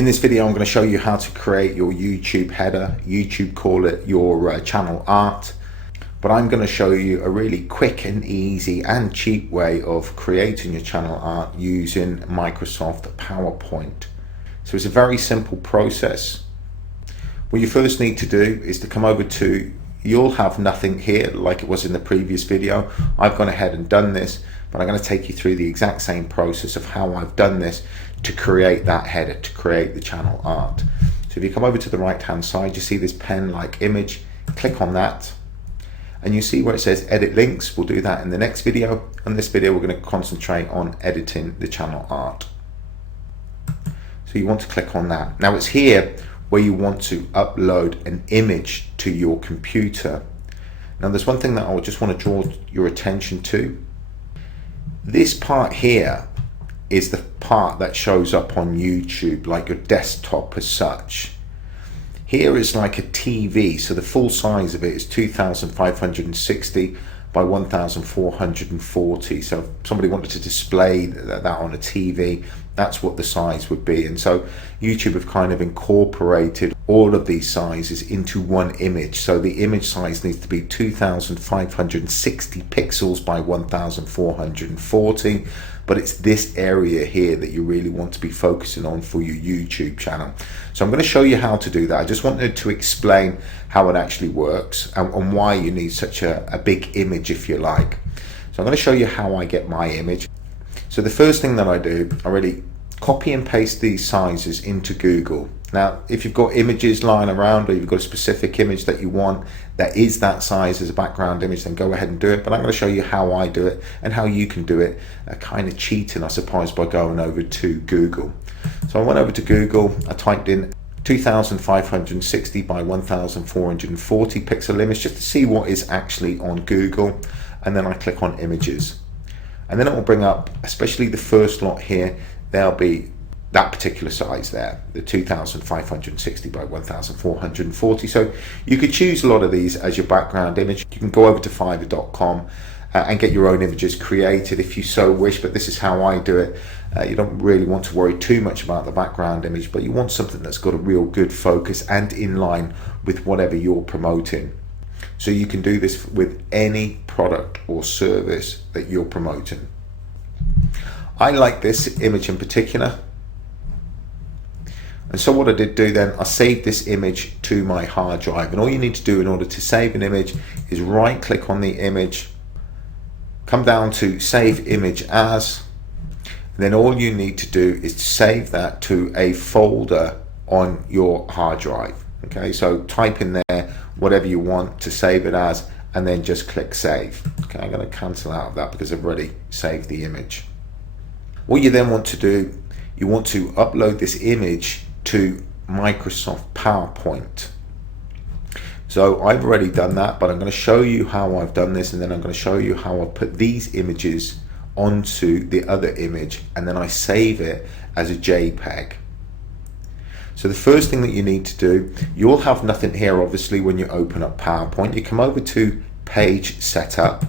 In this video, I'm going to show you how to create your YouTube header. YouTube call it your channel art, but I'm going to show you a really quick and easy and cheap way of creating your channel art using Microsoft PowerPoint. So it's a very simple process. What you first need to do is to come over to, you'll have nothing here like it was in the previous video. I've gone ahead and done this, but I'm going to take you through the exact same process of how I've done this to create that header, to create the channel art. So if you come over to the right hand side, you see this pen-like image, click on that, and you see where it says edit links. We'll do that in the next video. In this video, we're going to concentrate on editing the channel art. So you want to click on that. Now it's here where you want to upload an image to your computer. Now there's one thing that I just want to draw your attention to. This part here is the part that shows up on YouTube, like your desktop as such. Here is like a TV, so the full size of it is 2560 by 1440. So if somebody wanted to display that on a TV, that's what the size would be. And so YouTube have kind of incorporated all of these sizes into one image. So the image size needs to be 2560 pixels by 1440. But it's this area here that you really want to be focusing on for your YouTube channel. So I'm going to show you how to do that. I just wanted to explain how it actually works and why you need such a big image, if you like. So I'm going to show you how I get my image. So the first thing that I do, I really copy and paste these sizes into Google. Now, if you've got images lying around or you've got a specific image that you want that is that size as a background image, then go ahead and do it. But I'm going to show you how I do it and how you can do it, kind of cheating, I suppose, by going over to Google. So I went over to Google, I typed in 2560 by 1440 pixel image just to see what is actually on Google, and then I click on images. And then it will bring up, especially the first lot here, there'll be that particular size there, the 2560 by 1440. So you could choose a lot of these as your background image. You can go over to fiverr.com and get your own images created if you so wish, but this is how I do it. You don't really want to worry too much about the background image, but you want something that's got a real good focus and in line with whatever you're promoting. So you can do this with any product or service that you're promoting. I like this image in particular. And so what I did do then, I saved this image to my hard drive. And all you need to do in order to save an image is right click on the image, come down to save image as, and then all you need to do is to save that to a folder on your hard drive. Okay, so type in there whatever you want to save it as, and then just click save. Okay, I'm going to cancel out of that because I've already saved the image. What you then want to do, you want to upload this image to Microsoft PowerPoint. So I've already done that, but I'm going to show you how I've done this, and then I'm going to show you how I put these images onto the other image, and then I save it as a JPEG. So the first thing that you need to do, you'll have nothing here obviously when you open up PowerPoint. You come over to page setup,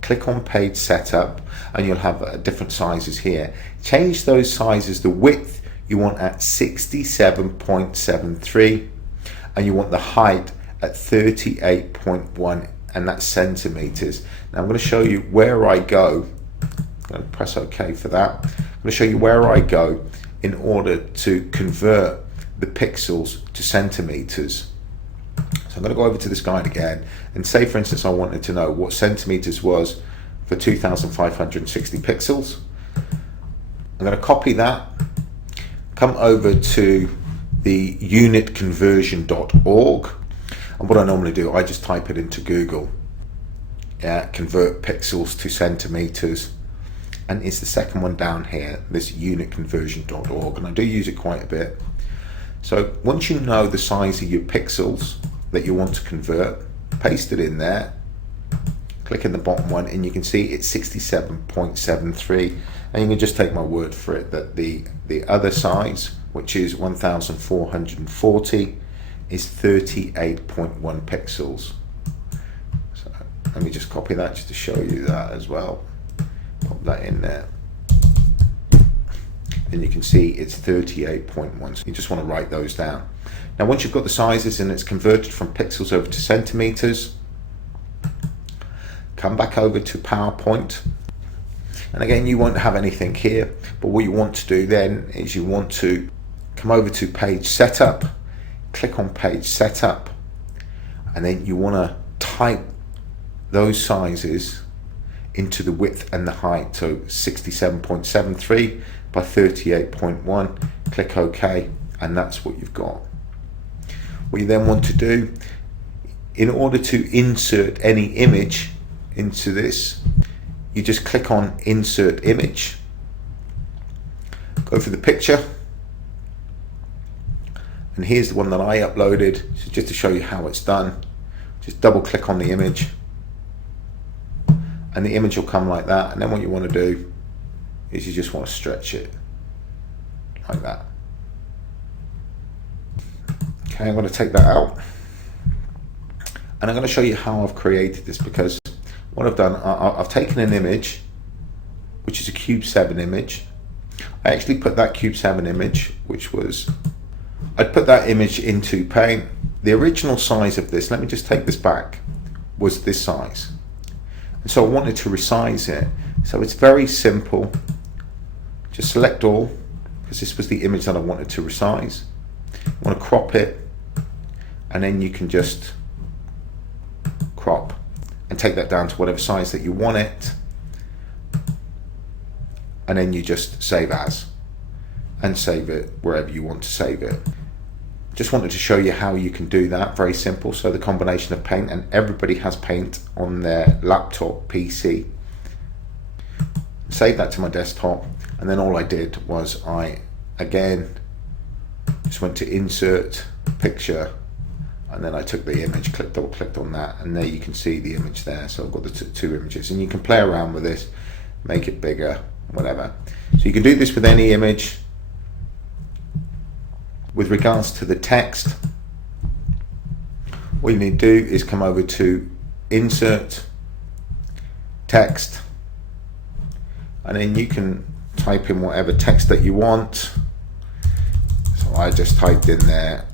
click on page setup, and you'll have different sizes here. Change those sizes, the width you want at 67.73, and you want the height at 38.1, and that's centimeters. Now I'm going to show you where I go. I'm going to press OK for that. I'm going to show you where I go in order to convert the pixels to centimeters. So I'm going to go over to this guide again and say, for instance, I wanted to know what centimeters was for 2560 pixels. I'm going to copy that, come over to the unitconversion.org, and what I normally do, I just type it into Google, convert pixels to centimeters, and it's the second one down here, this unitconversion.org, and I do use it quite a bit. So once you know the size of your pixels that you want to convert, paste it in there, click in the bottom one, and you can see it's 67.73, and you can just take my word for it that the other size, which is 1440, is 38.1 pixels. So let me just copy that just to show you that as well. Pop that in there. and you can see it's 38.1. So you just want to write those down. Now once you've got the sizes and it's converted from pixels over to centimeters, come back over to PowerPoint. And again, you won't have anything here, but what you want to do then is you want to come over to page setup, click on page setup, and then you want to type those sizes into the width and the height. So 67.73 by 38.1, click OK, and that's what you've got. What you then want to do, in order to insert any image into this, you just click on insert image, go for the picture, and here's the one that I uploaded. So just to show you how it's done, just double click on the image and the image will come like that. And then what you want to do is you just want to stretch it like that. Okay, I'm going to take that out and I'm going to show you how I've created this, because what I've done, I've taken an image which is a Cube 7 image. I actually put that Cube 7 image, which was, I'd put that image into Paint. The original size of this, let me just take this back, was this size. And so I wanted to resize it. So it's very simple. Just select all, because this was the image that I wanted to resize. I want to crop it, and then you can just crop and take that down to whatever size that you want it, and then you just save as and save it wherever you want to save it. Just wanted to show you how you can do that. Very simple. So the combination of Paint, and everybody has Paint on their laptop, PC. Save that to my desktop, and then all I did was I again just went to insert picture, and then I took the image, double clicked on that, and there you can see the image there. So I've got the two images, and you can play around with this, make it bigger, whatever. So you can do this with any image. With regards to the text, all you need to do is come over to insert text, and then you can type in whatever text that you want. So I just typed in there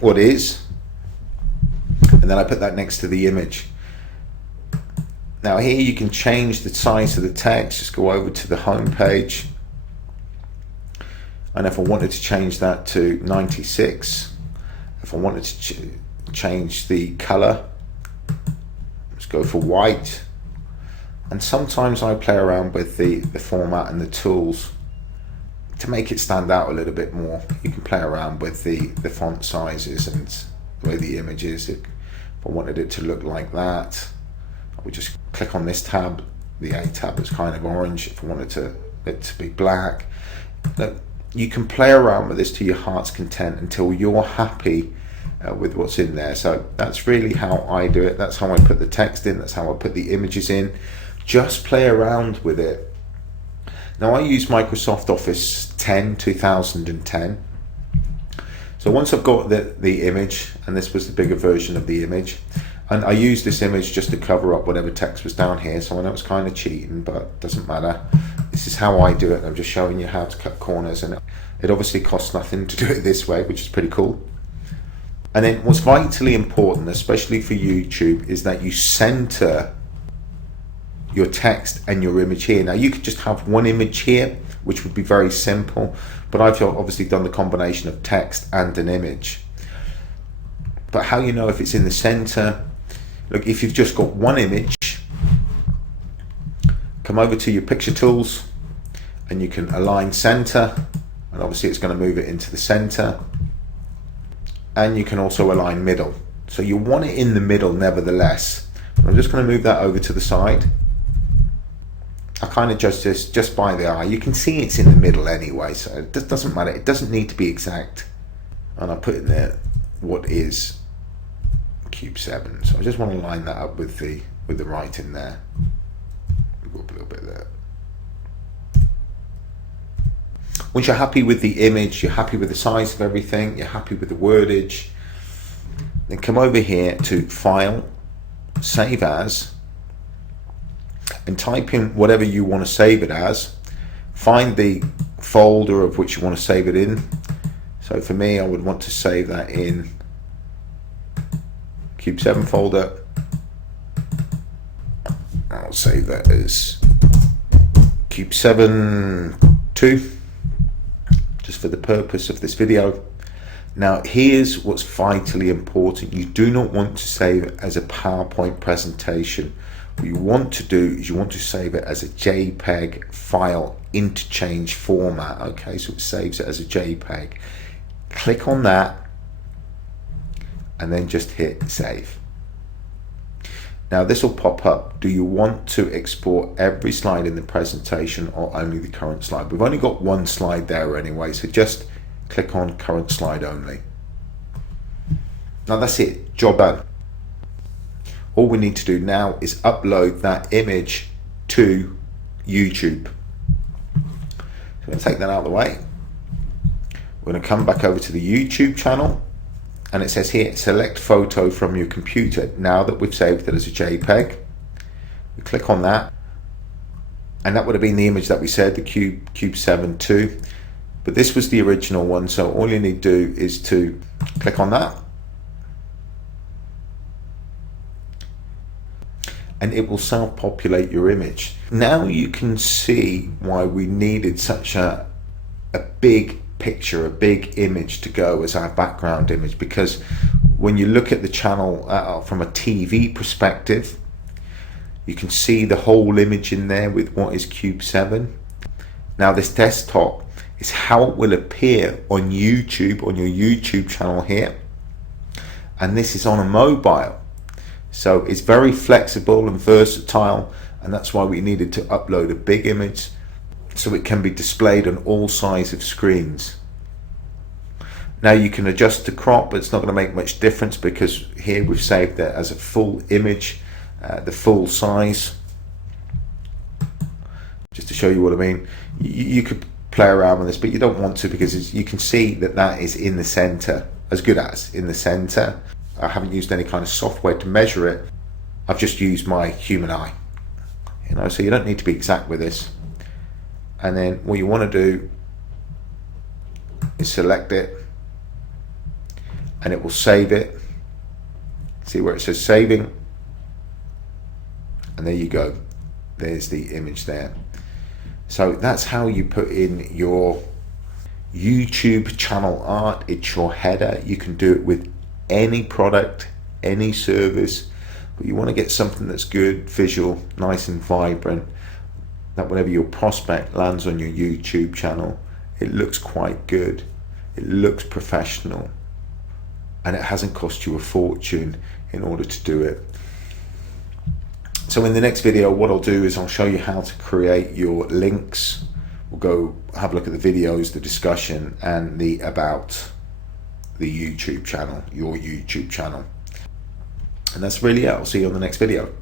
what is, and then I put that next to the image. Now here you can change the size of the text. Just go over to the home page, and if I wanted to change that to 96, if I wanted to change the color, let's go for white. And sometimes I play around with the format and the tools to make it stand out a little bit more. You can play around with the font sizes and the way the image is. If I wanted it to look like that, I would just click on this tab, the A tab that's kind of orange. If I wanted it to be black. Look, you can play around with this to your heart's content until you're happy with what's in there. So that's really how I do it. That's how I put the text in, that's how I put the images in. Just play around with it. Now I use Microsoft Office 10 2010. So once I've got the image, and this was the bigger version of the image, and I used this image just to cover up whatever text was down here. So I know it's kind of cheating, but it doesn't matter. This is how I do it. I'm just showing you how to cut corners, and it obviously costs nothing to do it this way, which is pretty cool. And then what's vitally important, especially for YouTube, is that you center your text and your image here. Now you could just have one image here, which would be very simple, but I've obviously done the combination of text and an image. But how you know if it's in the center, look, if you've just got one image, come over to your picture tools and you can align center, and obviously it's going to move it into the center, and you can also align middle. So you want it in the middle nevertheless. I'm just going to move that over to the side. I kind of judge this just by the eye. You can see it's in the middle anyway, so it doesn't matter. It doesn't need to be exact. And I put in there what is Cube 7. So I just want to line that up with the writing there. Go up a little bit there. Once you're happy with the image, you're happy with the size of everything, you're happy with the wordage, then come over here to File, Save As, and type in whatever you want to save it as. Find the folder of which you want to save it in. So for me, I would want to save that in Cube 7 folder. I'll save that as Cube 7 2, just for the purpose of this video. Now here's what's vitally important. You do not want to save it as a PowerPoint presentation. What you want to do is you want to save it as a JPEG file interchange format. Okay, so it saves it as a JPEG. Click on that and then just hit save. Now this will pop up. Do you want to export every slide in the presentation or only the current slide? We've only got one slide there anyway, so just click on current slide only. Now that's it, job done. All we need to do now is upload that image to YouTube. So I'm going to take that out of the way. We're going to come back over to the YouTube channel, and it says here, select photo from your computer. Now that we've saved it as a JPEG, we click on that, and that would have been the image that we said, the Cube 7 2. But this was the original one, so all you need to do is to click on that, and it will self-populate your image. Now you can see why we needed such a big picture, a big image to go as our background image, because when you look at the channel from a TV perspective, you can see the whole image in there with what is Cube 7. Now this desktop is how it will appear on YouTube, on your YouTube channel here, and this is on a mobile. So it's very flexible and versatile, and that's why we needed to upload a big image so it can be displayed on all sizes of screens. Now you can adjust the crop, but it's not going to make much difference because here we've saved it as a full image, the full size. Just to show you what I mean, you could play around with this, but you don't want to, because you can see that that is in the center, as good as in the center. I haven't used any kind of software to measure it. I've just used my human eye, so you don't need to be exact with this. And then what you want to do is select it, and it will save it. See where it says saving, and there you go, there's the image there. So that's how you put in your YouTube channel art. It's your header. You can do it with any product, any service, but you want to get something that's good, visual, nice and vibrant, that whenever your prospect lands on your YouTube channel, it looks quite good, it looks professional, and it hasn't cost you a fortune in order to do it. So in the next video, what I'll do is I'll show you how to create your links. We'll go have a look at the videos, the discussion, and the about the YouTube channel, your YouTube channel. And that's really it. I'll see you on the next video.